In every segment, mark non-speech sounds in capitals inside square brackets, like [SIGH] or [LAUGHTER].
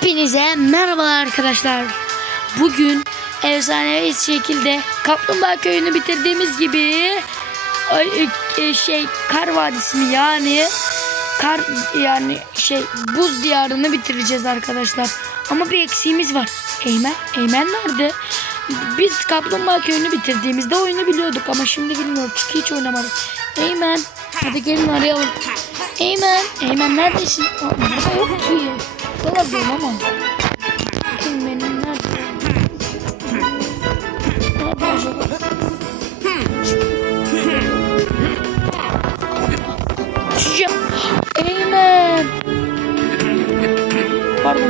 Hepinize merhabalar arkadaşlar. Bugün efsanevi şekilde Kaplumbağa Köyü'nü bitirdiğimiz gibi ay, e, şey Kar Vadisi'ni yani kar yani şey buz diyarını bitireceğiz arkadaşlar. Ama bir eksiğimiz var. Eymen, Eymen nerede? Biz Kaplumbağa Köyü'nü bitirdiğimizde oyunu biliyorduk ama şimdi bilmiyoruz çünkü hiç oynamadık. Eymen, hadi gelin arayalım. Eymen, Eymen neredesin? Aa, yok ki. Dolabıyorum ama. Eymen'in nerede? Nerede acaba? Düşeceğim. Eymen. Pardon.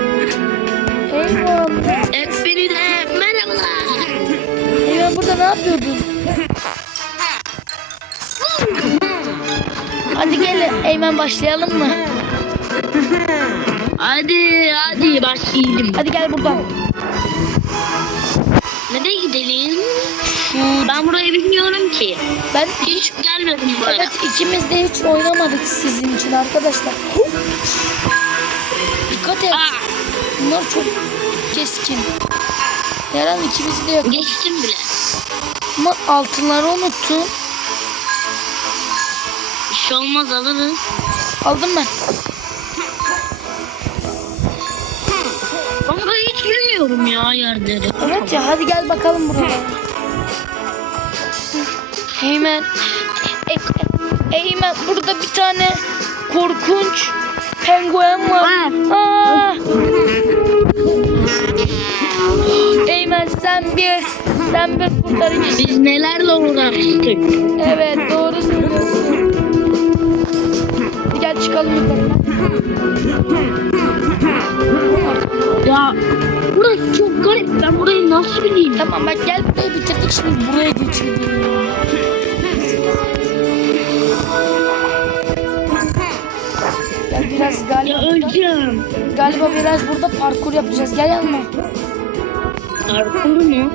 Eymen. Hepinize merhabalar. Eymen burada ne yapıyordun? Hadi gel Eymen başlayalım mı? Hadi hadi başlayalım. Hadi gel buradan. Nereye gidelim? Ben burayı bilmiyorum ki. Ben Hiç gelmedim buraya. Evet ikimiz de hiç oynamadık sizin için arkadaşlar. Dikkat et. Aa, Bunlar çok keskin. Yaran ikimiz de yok. geçtim bile. Ama altınları unuttum. Bir şey olmaz alırız. Aldım. Ben hiç bilmiyorum ya yerleri. Evet ya hadi gel bakalım buralara. Eymen. E, Eymen burada bir tane korkunç penguen var. Aa! Eymen sen bir sen bir kurtarıcısın. Biz nelerle uğraştık. Evet doğru Ben burayı nasıl bileyim? Tamam bak gel burayı bitirdik şimdi buraya geçelim. Gel biraz Ya galiba, öleceğim. galiba biraz burada parkur yapacağız. Gel yanıma. Parkur mu?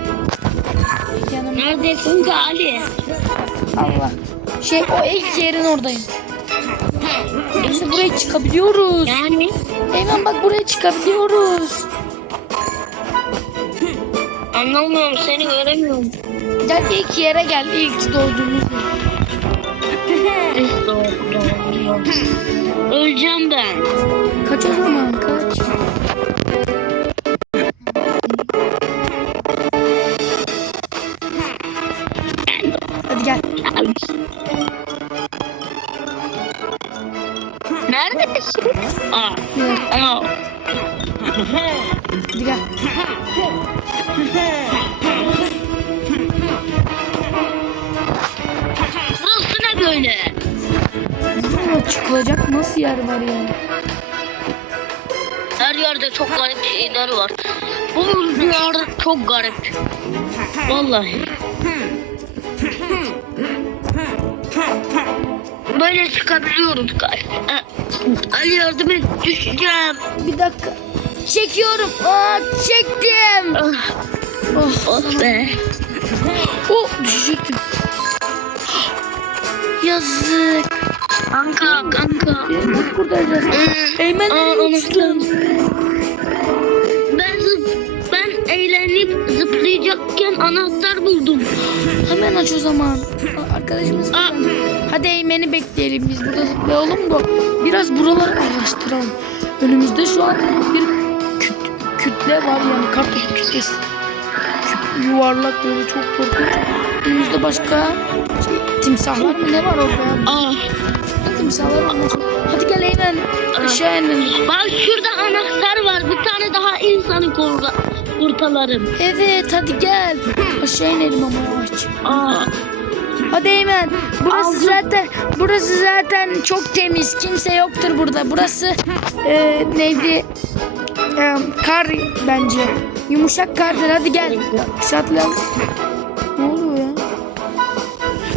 Yanıma. Neredesin ki Ali? Allah. Şey o ilk yerin oradayım. İşte buraya çıkabiliyoruz. Yani Eymen bak buraya çıkabiliyoruz. Anlamıyorum seni göremiyorum. Gel ilk yere gel. ilk doğduğumuz yer. O, doğru. Öleceğim ben. Kaç o zaman kaç. Çıkılacak nasıl yer var ya? Her yerde çok garip şeyler var. Bu diyar çok garip. Vallahi. Böyle çıkabiliyoruz galiba. Ali yardım et düşeceğim. Bir dakika. Çekiyorum. Aa, çektim. Ah, Oh, oh be. oh düşecektim. Yazık. Kanka kanka. Kurtaracağız? Ee, Eymen nereye uçtun? Ben ben eğlenip zıplayacakken anahtar buldum. Hemen aç o zaman. Aa, Arkadaşımız kazandı. Hadi Eymen'i bekleyelim biz burada zıplayalım da biraz buraları araştıralım. Önümüzde şu an bir küt, kütle var yani kartopu kütlesi. Küp, yuvarlak böyle çok korkunç. Önümüzde başka şey, timsahlar mı ne var orada? Ah. Timsahlar var. Hadi gel Eymen aşağı inelim. Bak şurada anahtar var. Bir tane daha insanı kurda, kurtalarım. Evet hadi gel. Aşağı inelim ama yavaşça. Aa, Hadi Eymen. Burası Aldım. zaten burası zaten çok temiz. Kimse yoktur burada. Burası e, neydi? E, kar bence. Yumuşak kardır. Hadi gel. Oluyor ya?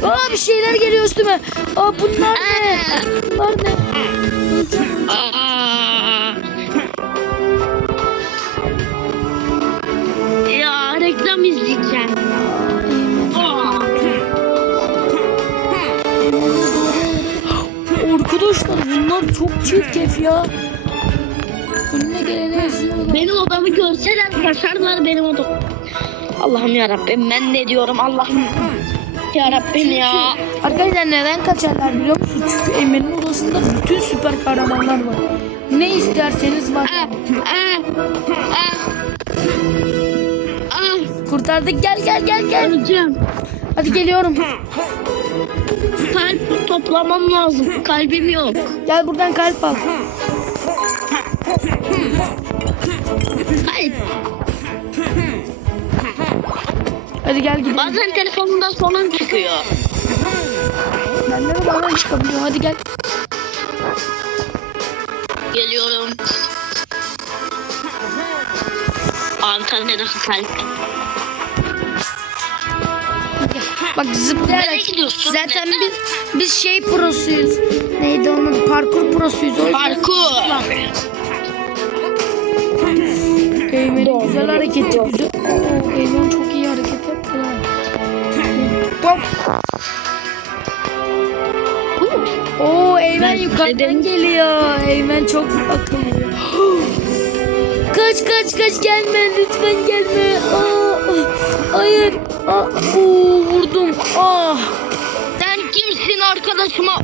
Aa bir şeyler geliyor üstüme. Aa bunlar ne? Bunlar ne? Ya reklam izleyeceğim. Arkadaşlar bunlar çok çirkef ya. Önüne geleni eziyorlar. Benim odamı görseler kaçarlar benim odam. Allah'ım ya Rabbim ben ne diyorum Allah'ım. Ya Rabbim ya. Arkadaşlar neden kaçarlar biliyor musun? Çünkü Emre'nin odasında bütün süper kahramanlar var. Ne isterseniz var. Ah, ah. Ah, Kurtardık gel gel gel gel. öleceğim. Hadi geliyorum. Kalp toplamam lazım. Kalbim yok. Gel buradan kalp al. Hadi gel gidelim. Bazen telefonumdan sorun çıkıyor. Benden de bazen çıkabiliyor. Hadi gel. Geliyorum. Antalya'daki kalp. Bak zıplayarak. Zaten biz biz şey prosuyuz. Neydi onun? Parkur prosuyuz. O Parkur. Eymen'in güzel hareketi. Güzel. Oo, Eymen çok iyi hareket. Hop. Oo Eymen Ben yukarıdan dedim. geliyor. Eymen çok akıllı. kaç kaç kaç gelme lütfen gelme. Aa, hayır. Aa, oo, vurdum. Ah. Sen kimsin arkadaşıma?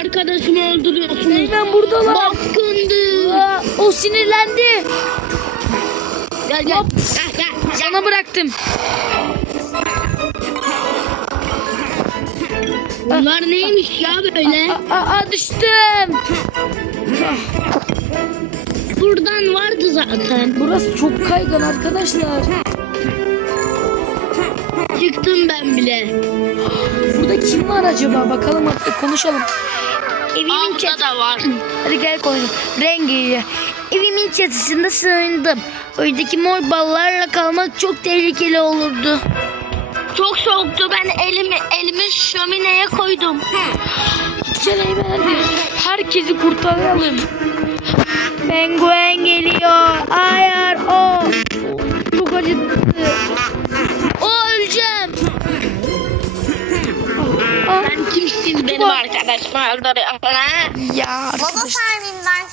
Arkadaşımı öldürüyorsun. Eymen buradalar. Baskındı. Aa, o sinirlendi. Gel gel. Hop. Gel gel. Sana bıraktım. Bunlar neymiş ya böyle? Aa, aa, düştüm. Buradan vardı zaten. Burası çok kaygan arkadaşlar. Çıktım ben bile. Burada kim var acaba? Bakalım hadi konuşalım. Evimin Altta da var. [CLEARS THROAT] Hadi gel konuşalım. Rengi. Evimin çatısında sığındım. Oradaki mor ballarla kalmak çok tehlikeli olurdu. Çok soğuktu. Ben elimi elimi şömineye koydum. Hadi. Herkesi kurtaralım. Penguen geliyor. Hayır o. Çok acıttı. Kimsin benim ha? Ya Moda arkadaşlar.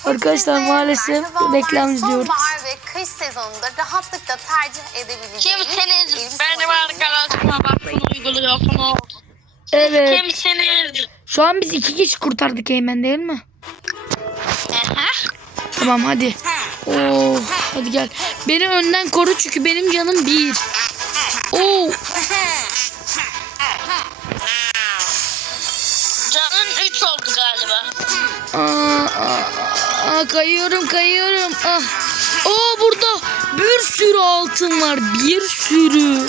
Arkadaşlar, maalesef reklam izliyoruz. Sonbahar ve kış sezonunda rahatlıkla tercih edebileceğiniz Kimsiniz elbise benim modelleri- arkadaşıma bakın uyguluyorsunuz. Evet. Kimsiniz? Şu an biz iki kişi kurtardık Eymen değil mi? Aha. Tamam hadi. Oo, hadi gel. Beni önden koru çünkü benim canım bir. Oo, aa, aa, aa, kayıyorum kayıyorum. Ah. Oo burada bir sürü altın var. Bir sürü.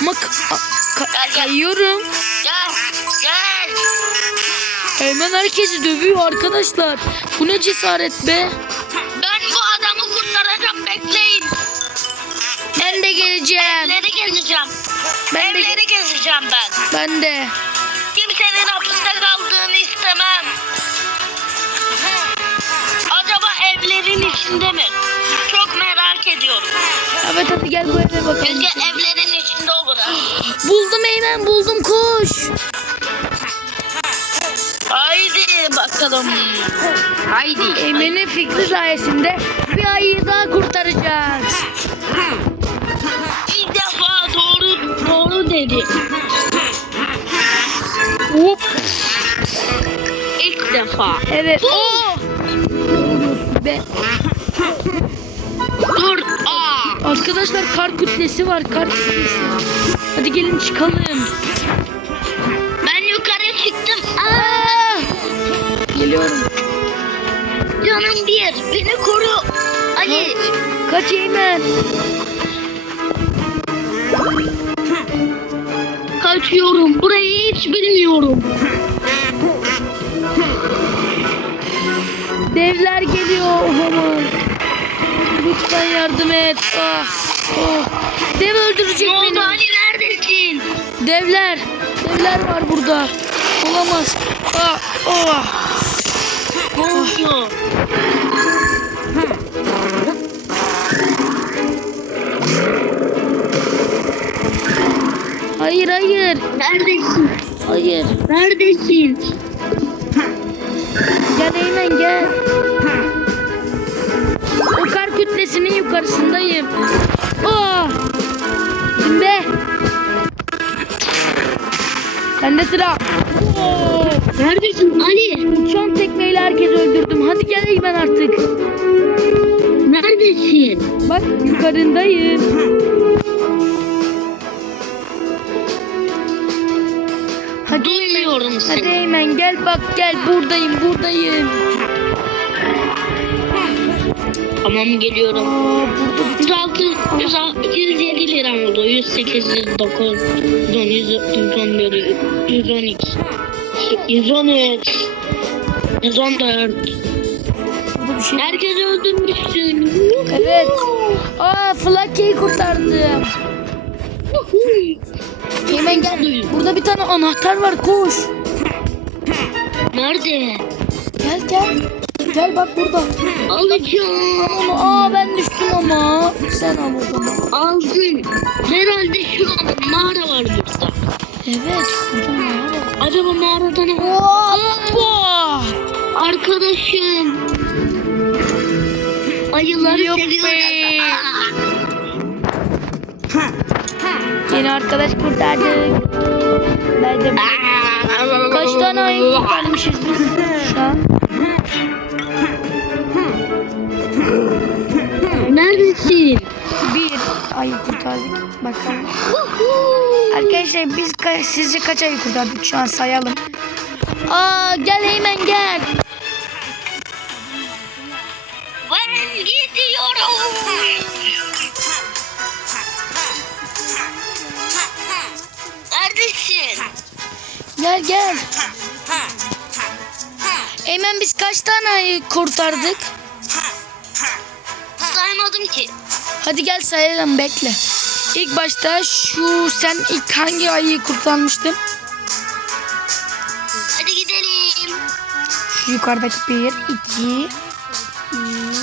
Ama ka- ka- kayıyorum. Gel. Gel. Eymen herkesi dövüyor arkadaşlar. Bu ne cesaret be. Ben bu adamı kurtaracağım bekleyin. Ben de geleceğim. Evleri gezeceğim. Ben de Evleri gezeceğim ben. ben de. İçinde mi? Çok merak ediyorum. Evet hadi gel bu eve bakalım. Çünkü evlerin içinde olur. ha. [GASPS] Buldum Eymen buldum koş. Haydi bakalım. Haydi. Eymen'in fikri sayesinde bir ayı daha kurtaracağız. İlk defa doğru doğru dedi. Hop. İlk defa. Evet. Oo. Ne vuruyorsun be? Dur. Aa. Arkadaşlar kar kütlesi var kar kütlesi. Hadi gelin çıkalım. Ben yukarı çıktım. Aa. Geliyorum. Canım bir. Beni koru. Ali. Kaç Eymen. Kaçıyorum. Burayı hiç bilmiyorum. Devler geliyor olamaz. Lütfen yardım et. Ah. Oh. Dev öldürecek Ne oldu beni. Ali neredesin? Devler. Devler var burada. Olamaz. Ah. Oh. Ne oldu? Hayır hayır. Neredesin? Hayır. Neredesin? Gel Eymen gel. yukarısındayım. Oh! Ah! Şimdi. Sende sıra. Neredesin Ali? Uçan tekmeyle herkesi öldürdüm. Hadi gel ben artık. Neredesin? Bak yukarındayım. Hadi Duymuyorum seni. Hadi hemen gel bak gel buradayım buradayım. Tamam geliyorum. Aa, burada bir 106, 106, 107 lira oldu. 108, 109, 110, 111, 112, 113, 114. burada bir şey. Herkes öldürmüşsün. Evet. Aa Flacky'yi kurtardım. Eymen gel. Burada bir tane anahtar var koş. Nerede? Gel gel. Gel bak burada. Alacağım. Onu aa ben düştüm ama. Sen al o zaman. Aldın. Herhalde şu an mağara var burada. Evet burada mağara. Acaba mağarada ne var? Hoppa. Arkadaşım. Ayıları Yok seviyorum. Yeni arkadaş kurtardık. Nerede? Kaç tane ayı kurtarmışız biz şu an? Neredesin? Bir ayı kurtardık. Bakalım. Arkadaşlar biz ka- sizce kaç ayı kurtardık şu an sayalım. Aa gel Eymen gel. Ben gidiyorum. Neredesin? Gel gel. Eymen biz kaç tane ayı kurtardık? Saymadım ki. Hadi gel sayalım bekle. İlk başta şu sen ilk hangi ayıyı kurtarmıştın? Hadi gidelim. Şu yukarıdaki bir, iki, üç,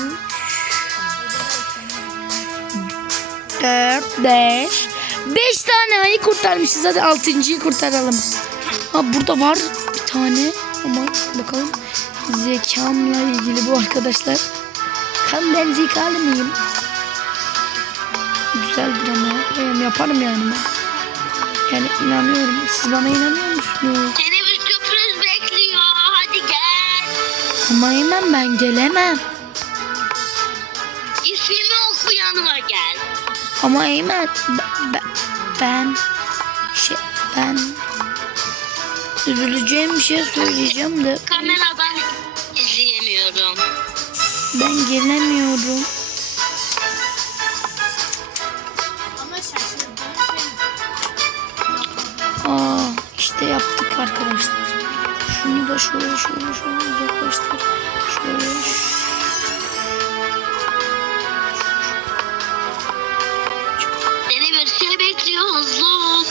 dört, beş. Beş tane ayı kurtarmışız. Hadi altıncıyı kurtaralım. Ha burada var bir tane. Ama bakalım zekamla ilgili bu arkadaşlar. Kan ben zekalı mıyım? Güzeldir ama. Ben yaparım yani ben. Yani inanıyorum. Siz bana inanıyor musunuz? Seni bir sürpriz bekliyor. Hadi gel. Ama Eymen ben gelemem. İsmimi oku yanıma gel. Ama Eymen ben, ben, şey ben üzüleceğim bir şey söyleyeceğim de izleyemiyorum. Ben gelemiyorum. Aa işte yaptık arkadaşlar. Şunu da şöyle şöyle şöyle uzaklaştır. Şöyle Seni bir şey bekliyor hızlı ol.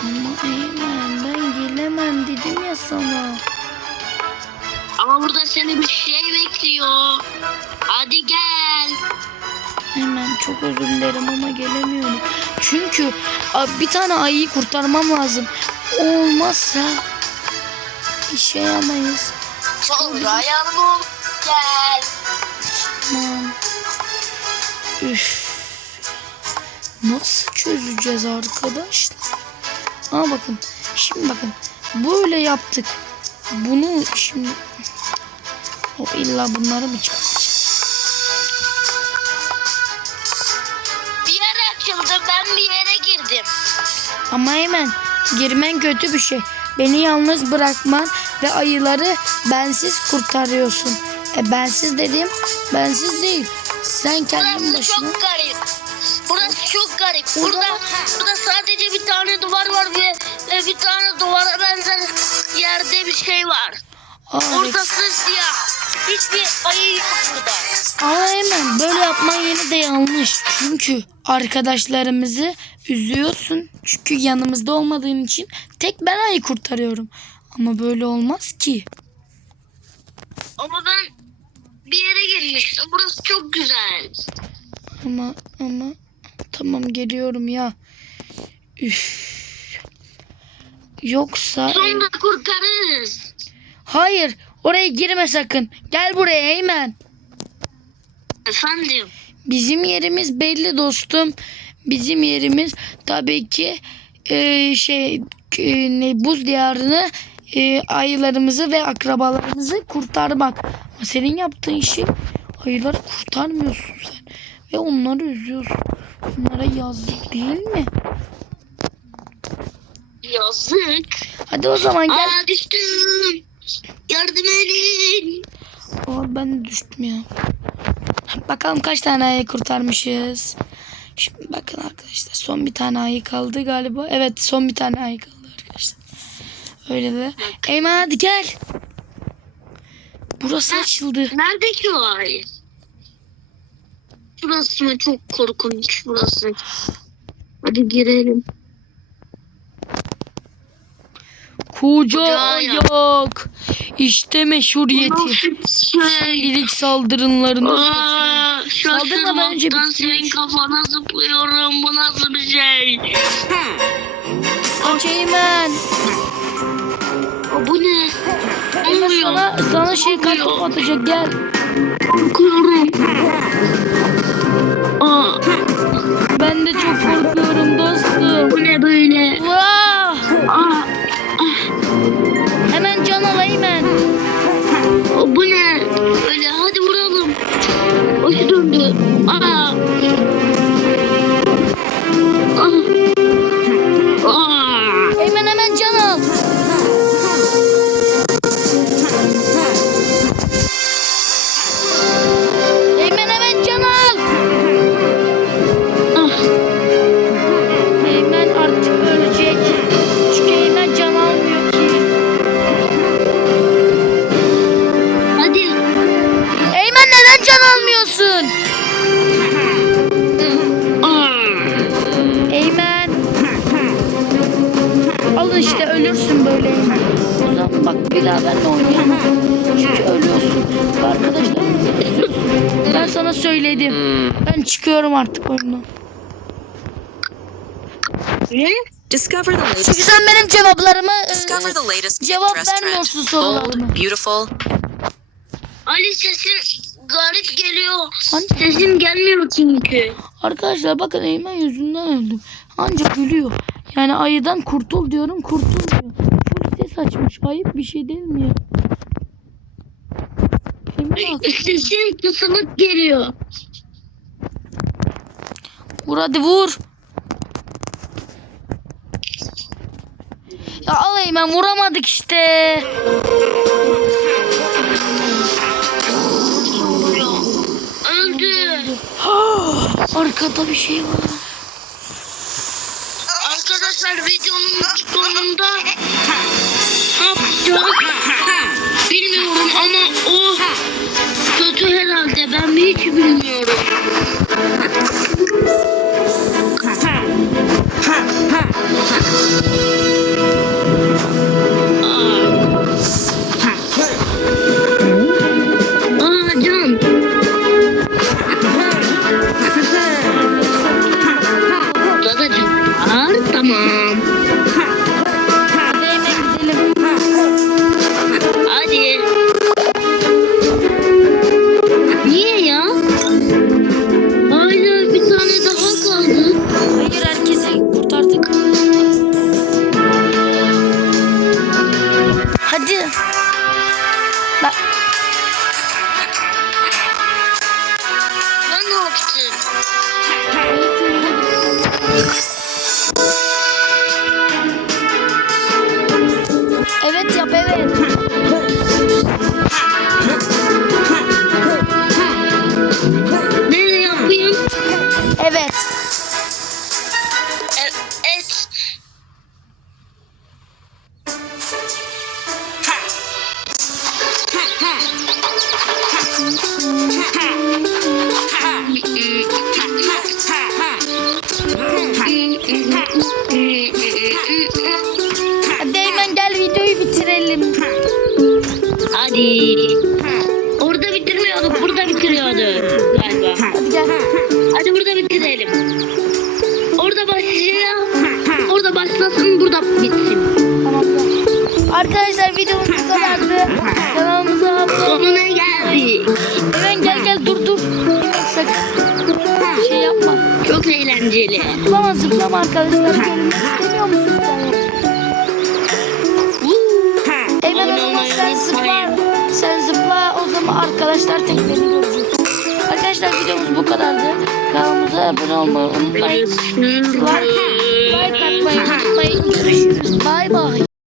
Ama Eymen ben gelemem dedim ya sana. Ama burada seni bir şey bekliyor. Hadi gel. Hemen çok özür dilerim ama gelemiyorum. Çünkü bir tane ayıyı kurtarmam lazım. O Olmazsa işe yamayız. Sonra yanıma ol. Gel. Aman. Üf. Nasıl çözeceğiz arkadaşlar? Aa bakın. Şimdi bakın. Böyle yaptık. Bunu şimdi o illa bunları mı çıkartacağız? Bir yer açıldı. Ben bir yere girdim. Ama hemen girmen kötü bir şey. Beni yalnız bırakman ve ayıları bensiz kurtarıyorsun. E bensiz dediğim bensiz değil. Sen kendin Burası başına. çok garip. Burası çok garip. Burada, burada sadece bir tane duvar var ve, ve bir tane duvara benzer yerde bir şey var. Aa, Orada siyah. Hiçbir ayı yok burada. Ama hemen böyle yapman yine de yanlış. Çünkü arkadaşlarımızı üzüyorsun. Çünkü yanımızda olmadığın için tek ben ayı kurtarıyorum. Ama böyle olmaz ki. Ama ben bir yere girmiştim. Burası çok güzel. Ama ama tamam geliyorum ya. Üf. Yoksa Sonra kurtarırız. hayır oraya girme sakın. Gel buraya Eymen. Efendim. Bizim yerimiz belli dostum. Bizim yerimiz tabii ki eee, şey e, ne, buz diyarını e, ayılarımızı ve akrabalarımızı kurtarmak. Ama senin yaptığın işi ayıları kurtarmıyorsun sen. Ve onları üzüyorsun. Onlara yazık değil mi? Yazık. Hadi o zaman gel. Aa düştüm. Yardım edin. Aa, ben düştüm ya. Bakalım kaç tane ayı kurtarmışız. Şimdi bakın arkadaşlar son bir tane ayı kaldı galiba. Evet son bir tane ayı kaldı arkadaşlar. Öyle de. Eymen hadi gel. Burası açıldı. Nerede ki o ay? Şurası mı? Çok korkunç burası. Hadi girelim. Koca ayak. İşte meşhuriyeti. Nasıl şey? İlk saldırınlarını. Önce şaşırmaktan bir- senin kafana zıplıyorum. Bu nasıl bir şey? Kaç Eymen. Aa, bu ne? Oluyor? sana, sana şey kartopu atacak gel. Korkuyorum. Aa, Ben de çok korkuyorum dostum. bu ne böyle? Vah! Aa, Hemen can al Eymen. aa, bu ne? Böyle hadi vuralım. Başı döndü. Aa. Söyledim. Ben çıkıyorum artık oyundan. Ne? Discover the latest. Çünkü sen benim cevaplarımı e, Discover the latest cevap vermiyorsun sorularıma. Beautiful, Ali sesin garip geliyor. Hani- Sesim gelmiyor çünkü. Arkadaşlar bakın Eymen yüzünden öldüm. Ancak gülüyor. Yani ayıdan kurtul diyorum kurtulmuyor. Full ses açmış. Ayıp bir şey değil mi ya? Sesim kısılık geliyor. Vur hadi vur. Ya al Eymen vuramadık işte. Öldü. [GASPS] Arkada bir şey var. Hadi burada bitirelim. Orada başlayalım. Orada başlasın, burada bitsin. Arkadaşlar videomuz bu kadardı. Kanalımıza abone Sonuna geldik. Hemen gel gel dur dur. Sakın şey yapma. Çok eğlenceli. Zıplama zıplama arkadaşlar. Görmek musun sen? Eymen o zaman sen zıpla. Sen zıpla o zaman arkadaşlar tekrar göreceğiz. Arkadaşlar videomuz bu kadardı. Kanalımıza abone olmayı unutmayın. Like, like atmayı unutmayın. Görüşürüz. Bay bay.